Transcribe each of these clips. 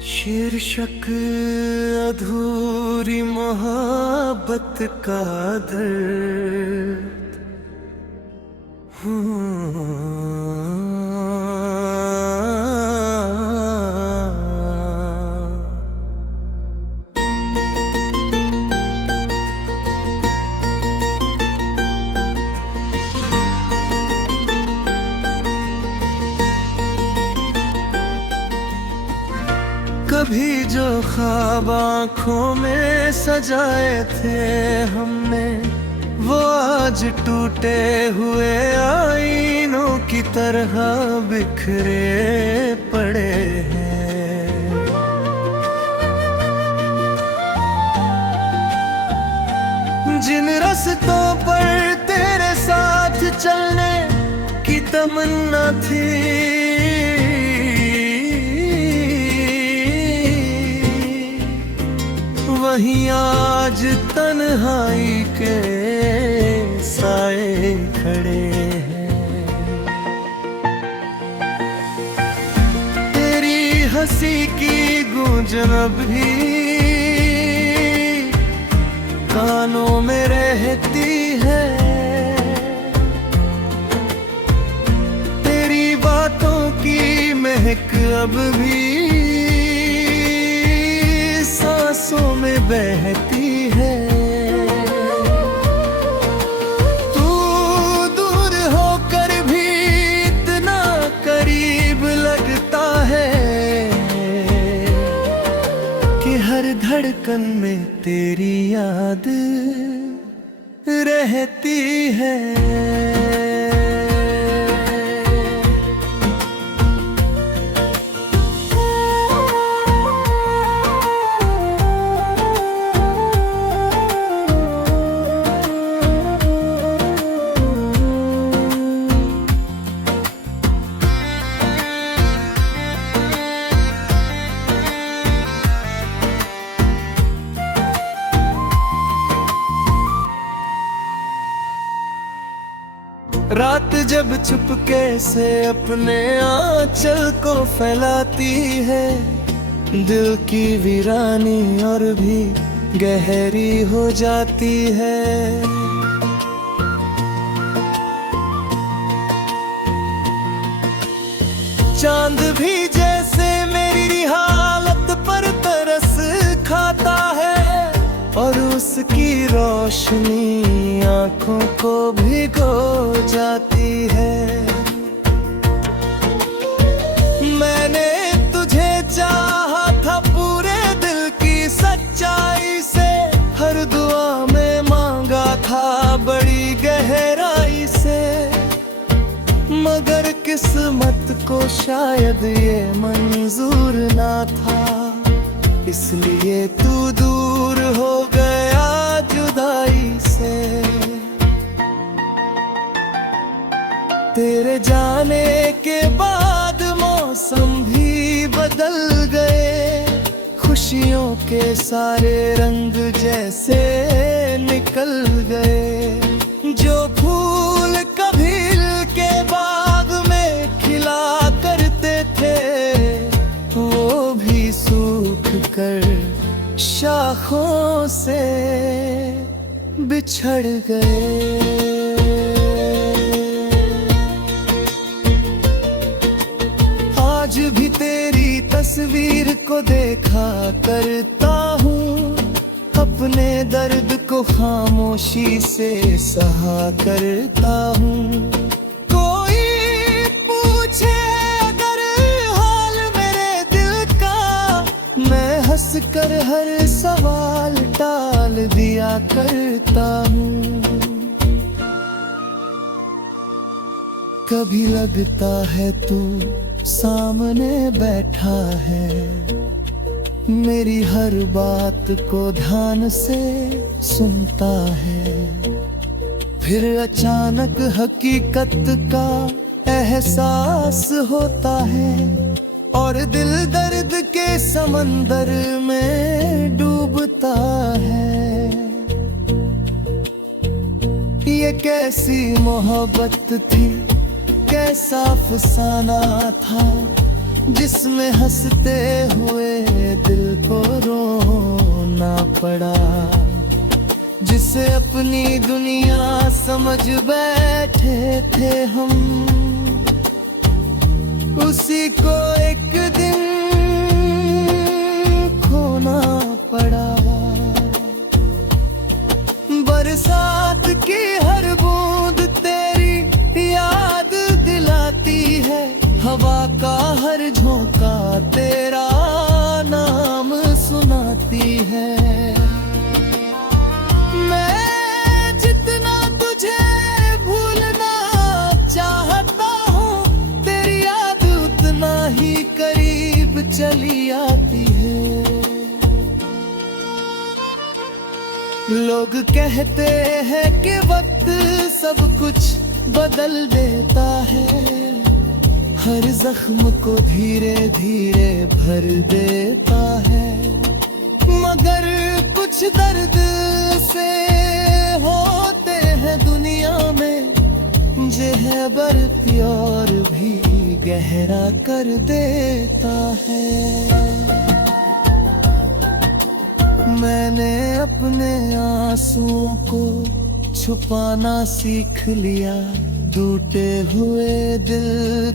शीर्षक अधूरी मोहब्बत का दर्द। कभी जो ख्वाब आँखों में सजाए थे हमने, वो आज टूटे हुए आईनों की तरह बिखरे पड़े हैं। जिन रास्तों पर तेरे साथ चलने की तमन्ना थी, वहीं आज तन्हाई के साए खड़े हैं। तेरी हंसी की गूंज अब भी कानों में रहती है, तेरी बातों की महक अब भी सांसों में बहती है। तू दूर होकर भी इतना करीब लगता है कि हर धड़कन में तेरी याद रहती है। रात जब चुपके से अपने आंचल को फैलाती है, दिल की वीरानी और भी गहरी हो जाती है। चांद भी जैसे मेरी हालत पर तरस खाता है, और उसकी रोशनी आंखों को भिगो जाती है। मैंने तुझे चाहा था पूरे दिल की सच्चाई से, हर दुआ में मांगा था बड़ी गहराई से, मगर किस्मत को शायद ये मंजूर ना था, इसलिए तू दूर हो गया जुदाई से। तेरे जाने के बाद मौसम भी बदल गए, खुशियों के सारे रंग जैसे निकल गए। जो फूल कभी के बाग में खिला करते थे, वो भी सूख कर शाखों से बिछड़ गए। आज भी तेरी तस्वीर को देखा करता हूँ, अपने दर्द को खामोशी से सहा करता हूँ। कोई पूछे अगर हाल मेरे दिल का, मैं हंस कर हर सवाल टाल दिया करता हूँ। कभी लगता है तू सामने बैठा है, मेरी हर बात को ध्यान से सुनता है, फिर अचानक हकीकत का एहसास होता है, और दिल दर्द के समंदर में डूबता है। ये कैसी मोहब्बत थी, कैसा फसाना था, जिसमें हंसते हुए दिल को रोना पड़ा, जिसे अपनी दुनिया समझ बैठे थे हम, उसी को एक दिन खोना पड़ा। बरसात की हर बूंद तेरी याद दिलाती है, हवा का हर झोंका तेरा नाम सुनाती है। मैं जितना तुझे भूलना चाहता हूँ, तेरी याद उतना ही करीब चली आती है। लोग कहते हैं कि वक्त सब कुछ बदल देता है, हर जख्म को धीरे धीरे भर देता है, मगर कुछ दर्द से होते हैं दुनिया में, जे है बरती और भी गहरा कर देता है। मैंने अपने आंसुओं को छुपाना सीख लिया, टूटे हुए दिल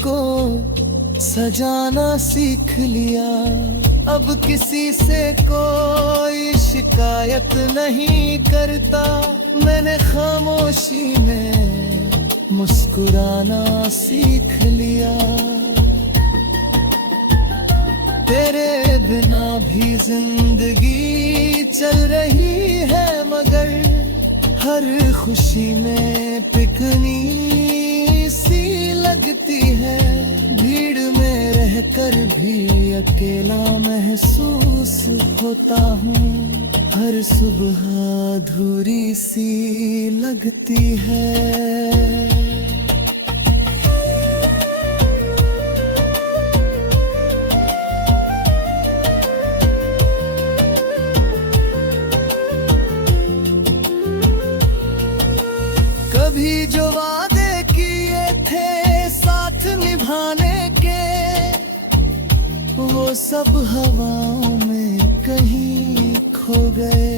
को सजाना सीख लिया। अब किसी से कोई शिकायत नहीं करता, मैंने खामोशी में मुस्कुराना सीख लिया। तेरे बिना भी जिंदगी चल रही है, मगर हर खुशी में पिकनी सी लगती है। भीड़ में रहकर भी अकेला महसूस होता हूँ, हर सुबह अधूरी सी लगती है। कभी जो वादे किए थे साथ निभाने के, वो सब हवाओं में कहीं खो गए।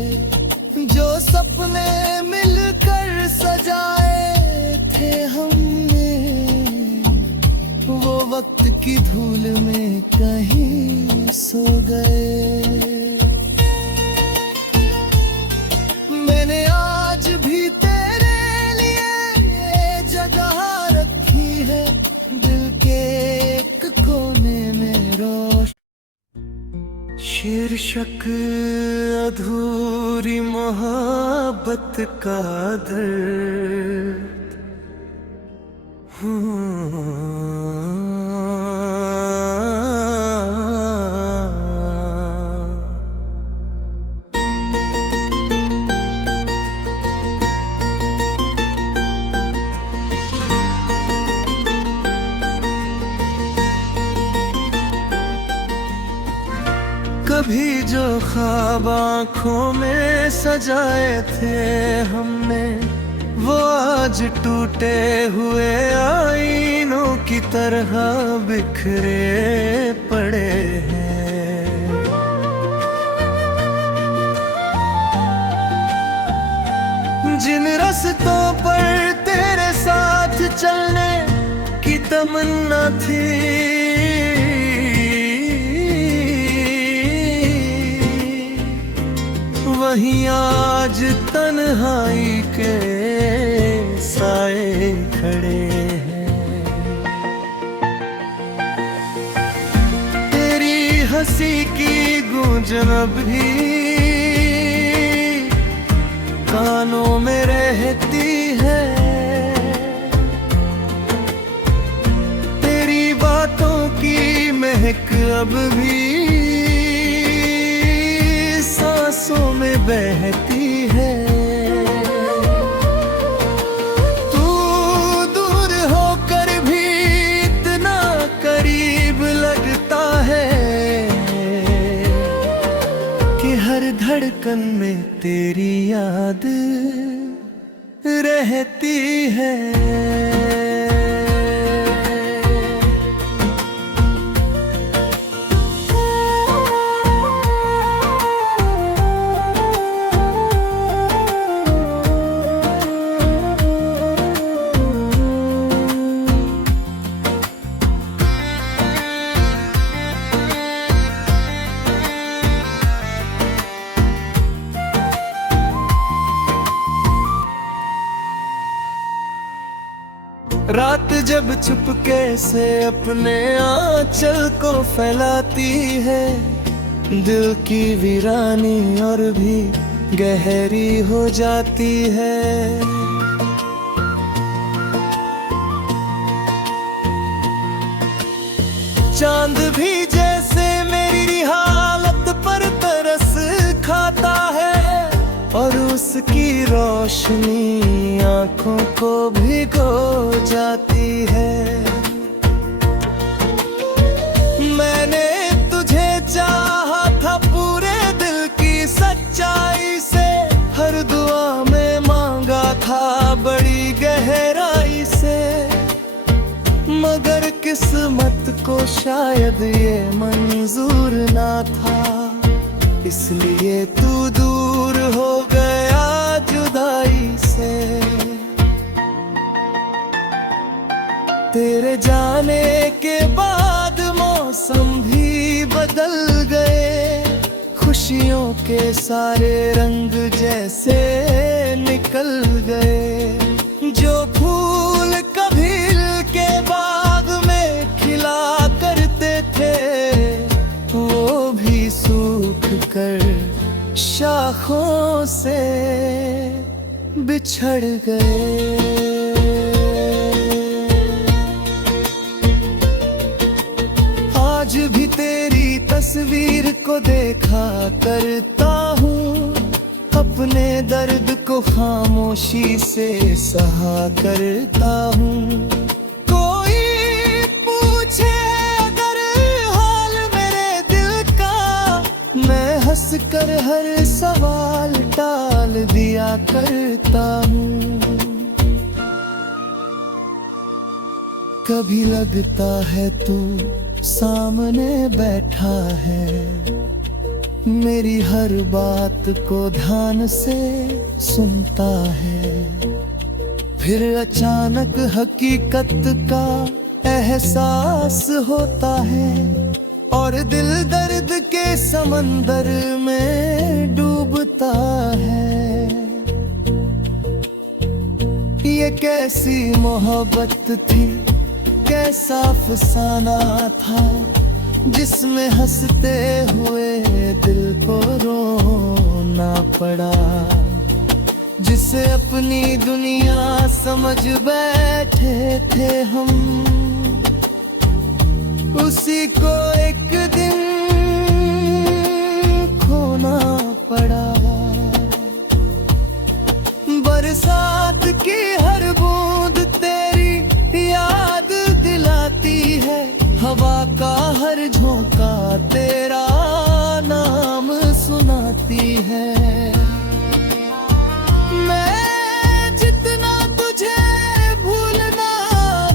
जो सपने मिलकर सजाए थे हमने, वो वक्त की धूल में कहीं सो गए। मैंने आज भी शीर्षक अधूरी मोहब्बत का दर्द। कभी जो ख्वाब आँखों में सजाए थे हमने, वो आज टूटे हुए आईनों की तरह बिखरे पड़े हैं। जिन रास्तों पर तेरे साथ चलने की तमन्ना थी, वहीं आज तन्हाई के साए खड़े हैं। तेरी हंसी की गूंज अब भी कानों में रहती है, तेरी बातों की महक अब भी सांसों में बहती है। तू दूर होकर भी इतना करीब लगता है कि हर धड़कन में तेरी याद रहती है। जब चुपके से अपने आंचल को फैलाती है, दिल की वीरानी और भी गहरी हो जाती है। चांद भी जैसे मेरी हालत पर तरस खाता है, और उसकी रोशनी आंखों को भिगो जाती है। मैंने तुझे चाहा था पूरे दिल की सच्चाई से, हर दुआ में मांगा था बड़ी गहराई से, मगर किस्मत को शायद ये मंजूर ना था, इसलिए तू दूर हो गया जुदाई से। तेरे जाने के बाद मौसम भी बदल गए, खुशियों के सारे रंग जैसे निकल गए। जो फूल कभी के बाग में खिला करते थे, वो भी सूख कर शाखों से बिछड़ गए। आज भी तेरी तस्वीर को देखा करता हूँ, अपने दर्द को खामोशी से सहा करता हूँ। कोई पूछे अगर हाल मेरे दिल का, मैं हंस कर हर सवाल टाल दिया करता हूँ। कभी लगता है तू सामने बैठा है, मेरी हर बात को ध्यान से सुनता है, फिर अचानक हकीकत का एहसास होता है, और दिल दर्द के समंदर में डूबता है। ये कैसी मोहब्बत थी, कैसा फसाना था, जिसमें हंसते हुए दिल को रोना पड़ा। जिसे अपनी दुनिया समझ बैठे थे हम, उसी को एक दिन खोना पड़ा। बरसात की हर बूंद तेरी याद दिलाती है, हवा का हर झोंका तेरा नाम सुनाती है। मैं जितना तुझे भूलना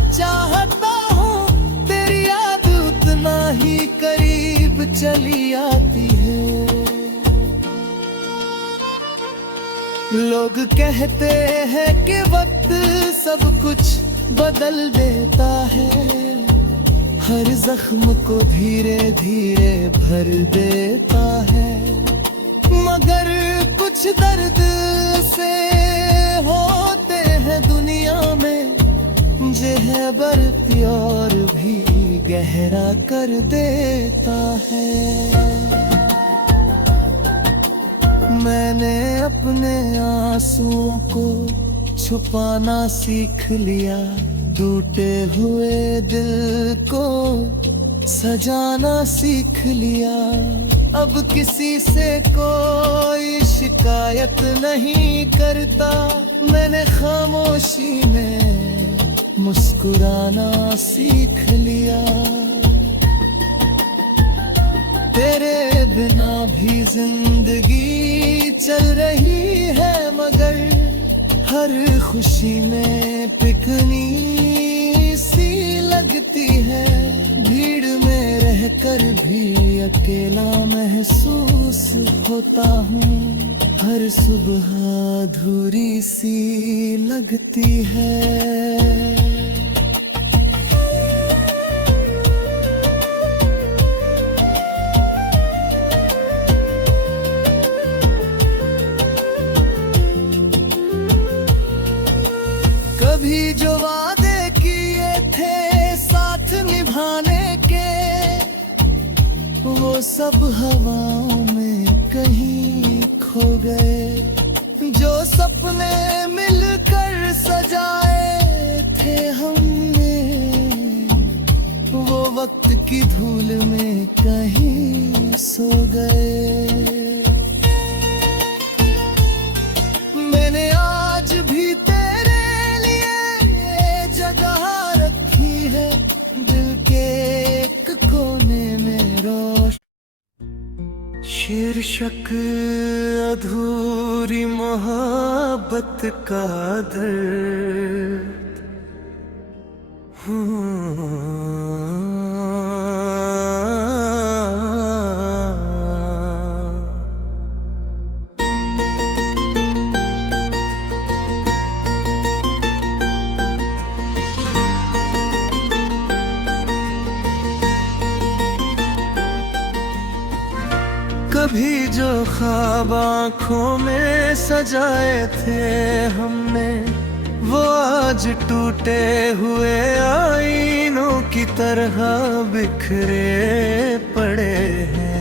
चाहता हूँ, तेरी याद उतना ही करीब चली आती है। लोग कहते हैं कि वक्त सब कुछ बदल देता है, हर जख्म को धीरे धीरे भर देता है, मगर कुछ दर्द से होते हैं दुनिया में, जे है बरती और भी गहरा कर देता है। मैंने अपने आंसुओं को छुपाना सीख लिया, टूटे हुए दिल को सजाना सीख लिया। अब किसी से कोई शिकायत नहीं करता, मैंने खामोशी में मुस्कुराना सीख लिया। तेरे बिना भी जिंदगी चल रही है, मगर हर खुशी में पिकनी सी लगती है। भीड़ में रहकर भी अकेला महसूस होता हूँ, हर सुबह अधूरी सी लगती है। कभी जो वादे किए सब हवाओं में कहीं खो गए, जो सपने मिलकर सजाए थे हमने, वो वक्त की धूल में कहीं सो गए। मैंने आज भी तेरे लिए जगह रखी है, दिल के एक कोने में रोश। शीर्षक अधूरी मोहब्बत का दर्द। कभी जो ख्वाब आँखों में सजाए थे हमने, वो आज टूटे हुए आईनों की तरह बिखरे पड़े हैं।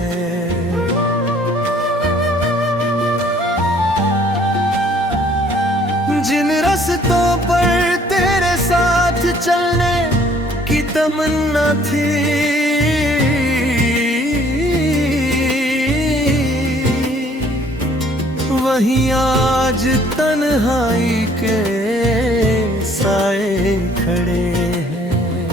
जिन रास्तों पर तेरे साथ चलने की तमन्ना थी, वहीं आज तन्हाई के साए खड़े हैं।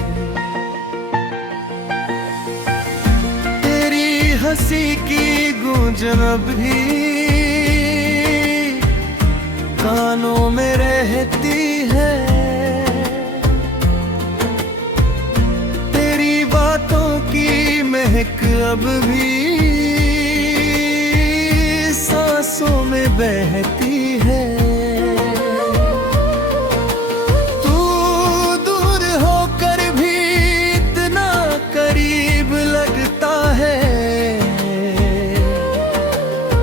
तेरी हंसी की गूंज अब भी कानों में रहती है, तेरी बातों की महक अब भी सांसों में बहती है। तू दूर होकर भी इतना करीब लगता है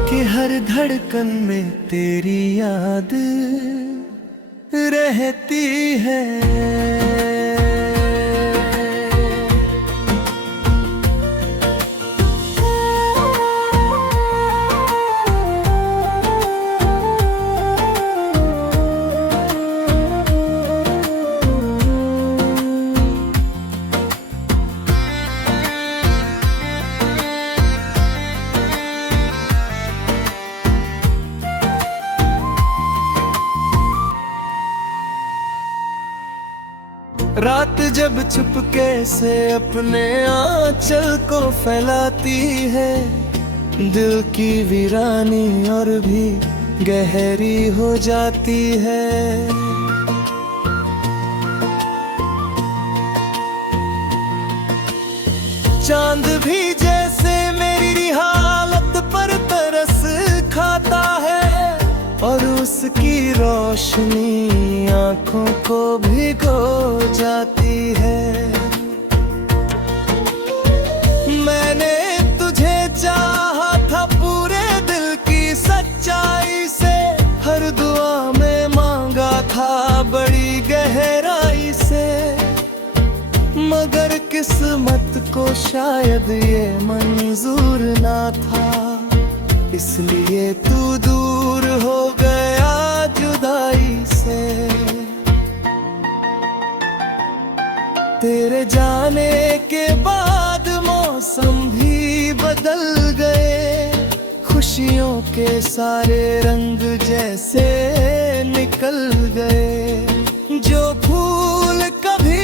कि हर धड़कन में तेरी याद रहती है। रात जब चुपके से अपने आंचल को फैलाती है, दिल की वीरानी और भी गहरी हो जाती है। चांद भी जैसे मेरी हालत पर तरस खाता है, और उसकी रोशनी आंखों को भिगो जाती है। मैंने तुझे चाहा था पूरे दिल की सच्चाई से, हर दुआ में मांगा था बड़ी गहराई से, मगर किस्मत को शायद ये मंजूर ना था, इसलिए तू दूर हो गया जुदाई से। तेरे जाने के बाद मौसम भी बदल गए, खुशियों के सारे रंग जैसे निकल गए। जो फूल कभी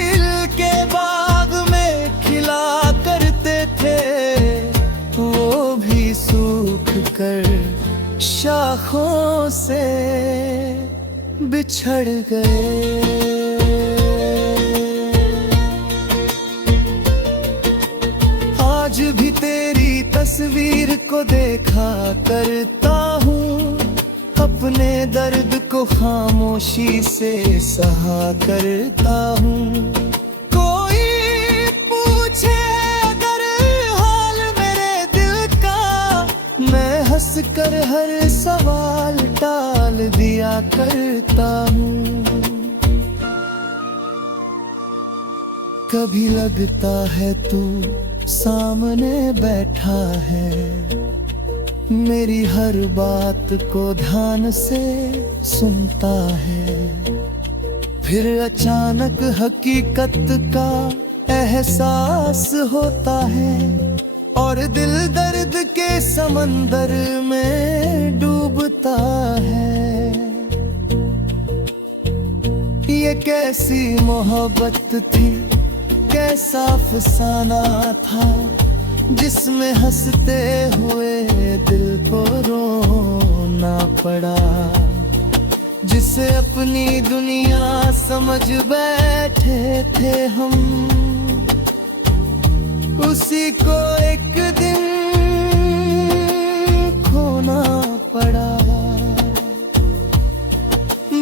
के बाग में खिला करते थे, वो भी सूख कर शाखों से बिछड़ गए। आज भी तेरी तस्वीर को देखा करता हूँ, अपने दर्द को खामोशी से सहा करता हूँ। कोई पूछे अगर हाल मेरे दिल का, मैं हंस कर हर सवाल टाल दिया करता हूँ। कभी लगता है तू सामने बैठा है, मेरी हर बात को ध्यान से सुनता है। फिर अचानक हकीकत का एहसास होता है और दिल दर्द के समंदर में डूबता है। ये कैसी मोहब्बत थी, कैसा अफसाना था, जिसमें हंसते हुए दिल को रोना पड़ा। जिसे अपनी दुनिया समझ बैठे थे हम, उसी को एक दिन खोना पड़ा।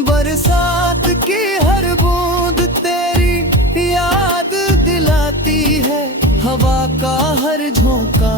बरसात की हर बूंद तेरी याद दिलाती है, हवा का हर झोंका